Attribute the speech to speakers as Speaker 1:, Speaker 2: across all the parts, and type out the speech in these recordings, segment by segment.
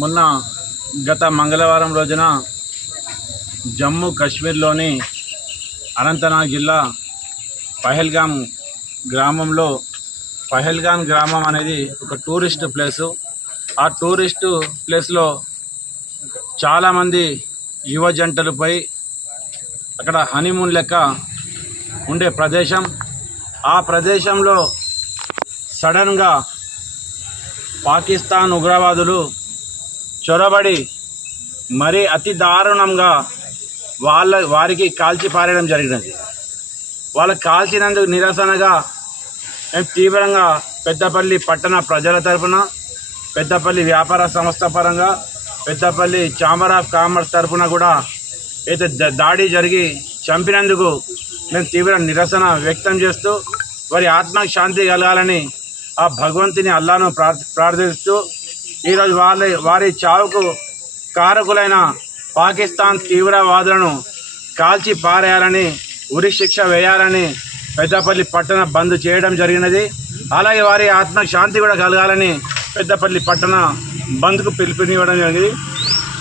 Speaker 1: మొన్న గత మంగళవారం రోజున జమ్మూ కాశ్మీర్లోని అనంతనాగ్ జిల్లా పహల్గామ్ గ్రామంలో పహల్గామ్ గ్రామం అనేది ఒక టూరిస్ట్ ప్లేసు. ఆ టూరిస్ట్ ప్లేస్లో చాలామంది యువ జంటలపై అక్కడ హనీమూన్ లెక్క ఉండే ప్రదేశం. ఆ ప్రదేశంలో సడన్గా పాకిస్తాన్ ఉగ్రవాదులు చొరబడి మరీ అతి దారుణంగా వాళ్ళ వారికి కాల్చి పారేయడం జరిగినది. వాళ్ళు కాల్చినందుకు నిరసనగా మేము తీవ్రంగా పెద్దపల్లి పట్టణ ప్రజల తరపున పెద్దపల్లి వ్యాపార సంస్థ పరంగా పెద్దపల్లి ఛాంబర్ ఆఫ్ కామర్స్ తరపున కూడా అయితే దాడి జరిగి చంపినందుకు మేము తీవ్ర నిరసన వ్యక్తం చేస్తూ వారి ఆత్మకు శాంతి కలగాలని ఆ భగవంతుని అల్లాను ప్రార్థిస్తూ ఈరోజు వాళ్ళ వారి చావుకు కారకులైన పాకిస్తాన్ తీవ్రవాదులను కాల్చి పారేయాలని ఉరి శిక్ష వేయాలని పెద్దపల్లి పట్టణ బంద్ చేయడం జరిగినది. అలాగే వారి ఆత్మ శాంతి కూడా కలగాలని పెద్దపల్లి పట్టణ బంద్కు పిలుపునివ్వడం జరిగింది.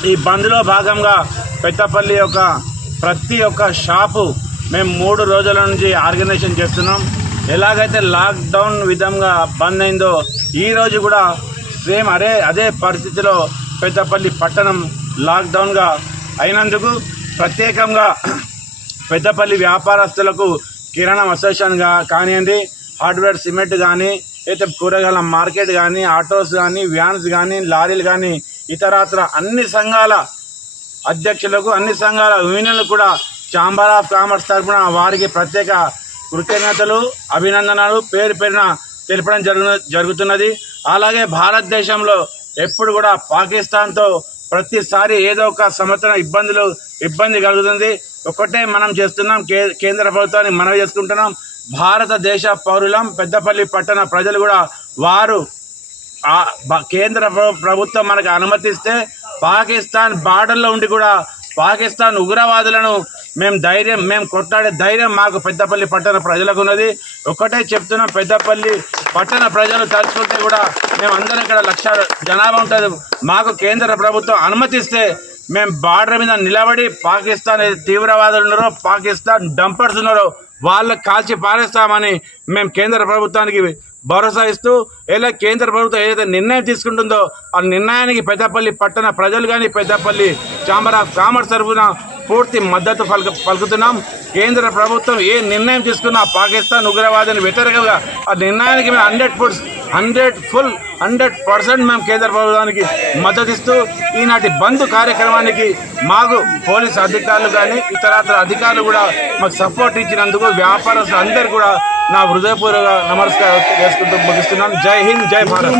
Speaker 1: ఈ బంద్లో భాగంగా పెద్దపల్లి యొక్క ప్రతి ఒక్క షాపు మేము మూడు రోజుల నుంచి ఆర్గనైజేషన్ చేస్తున్నాం. ఎలాగైతే లాక్డౌన్ విధంగా బంద్ అయిందో ఈ రోజు కూడా సేమ్ అదే అదే పరిస్థితిలో పెద్దపల్లి పట్టణం లాక్డౌన్గా అయినందుకు ప్రత్యేకంగా పెద్దపల్లి వ్యాపారస్తులకు కిరణం అసోసియేషన్గా కానివ్వండి హార్డ్వేర్ సిమెంట్ కానీ అయితే కూరగాయల మార్కెట్ కానీ ఆటోస్ కానీ వ్యాన్స్ కానీ లారీలు కానీ ఇతరత్ర అన్ని సంఘాల అధ్యక్షులకు అన్ని సంఘాల యూనియన్లు కూడా ఛాంబర్ ఆఫ్ కామర్స్ తరఫున వారికి ప్రత్యేక కృతజ్ఞతలు అభినందనలు పేరు పేరున తెలపడం జరుగు జరుగుతున్నది. అలాగే భారతదేశంలో ఎప్పుడు కూడా పాకిస్తాన్తో ప్రతిసారి ఏదో ఒక సంవత్సరం ఇబ్బందులు ఇబ్బంది కలుగుతుంది. ఒకటే మనం చేస్తున్నాం కే కేంద్ర ప్రభుత్వాన్ని మనవి చేసుకుంటున్నాం. భారతదేశ పౌరులం పెద్దపల్లి పట్టణ ప్రజలు కూడా వారు కేంద్ర ప్రభుత్వం మనకు అనుమతిస్తే పాకిస్తాన్ బార్డర్లో ఉండి కూడా పాకిస్తాన్ ఉగ్రవాదులను మేము ధైర్యం మేము కొట్లాడే ధైర్యం మాకు పెద్దపల్లి పట్టణ ప్రజలకు ఉన్నది ఒకటే చెప్తున్నాం పెద్దపల్లి పట్టణ ప్రజలు తలుచుకుంటే కూడా మేము అందరం ఇక్కడ లక్ష జనాభా ఉంటుంది. మాకు కేంద్ర ప్రభుత్వం అనుమతిస్తే మేము బార్డర్ మీద నిలబడి పాకిస్తాన్ తీవ్రవాదులు ఉన్నారో పాకిస్తాన్ డంపర్స్ ఉన్నారో వాళ్ళకి కాల్చి పారేస్తామని మేము కేంద్ర ప్రభుత్వానికి భరోసా ఇస్తూ ఎలా కేంద్ర ప్రభుత్వం ఏదైతే నిర్ణయం తీసుకుంటుందో ఆ నిర్ణయానికి పెద్దపల్లి పట్టణ ప్రజలు కానీ పెద్దపల్లి ఛాంబర్ ఆఫ్ కామర్స్ తరఫున పూర్తి మద్దతు పలుక పలుకుతున్నాం. కేంద్ర ప్రభుత్వం ఏ నిర్ణయం తీసుకున్నా పాకిస్తాన్ ఉగ్రవాదాన్ని వ్యతిరేకంగా ఆ నిర్ణయానికి మేము hundred foods hundred full hundred percent మేము కేంద్ర ప్రభుత్వానికి మద్దతు ఇస్తూ ఈనాటి బంద్ కార్యక్రమానికి మాకు పోలీస్ అధికారులు కానీ ఇతరత్ర అధికారులు కూడా మాకు సపోర్ట్ ఇచ్చినందుకు వ్యాపారస్తులు అందరూ కూడా నా హృదయపూర్వక నమస్కారం చేసుకుంటూ ముగిస్తున్నాను. జై హింద్ జై భారత్.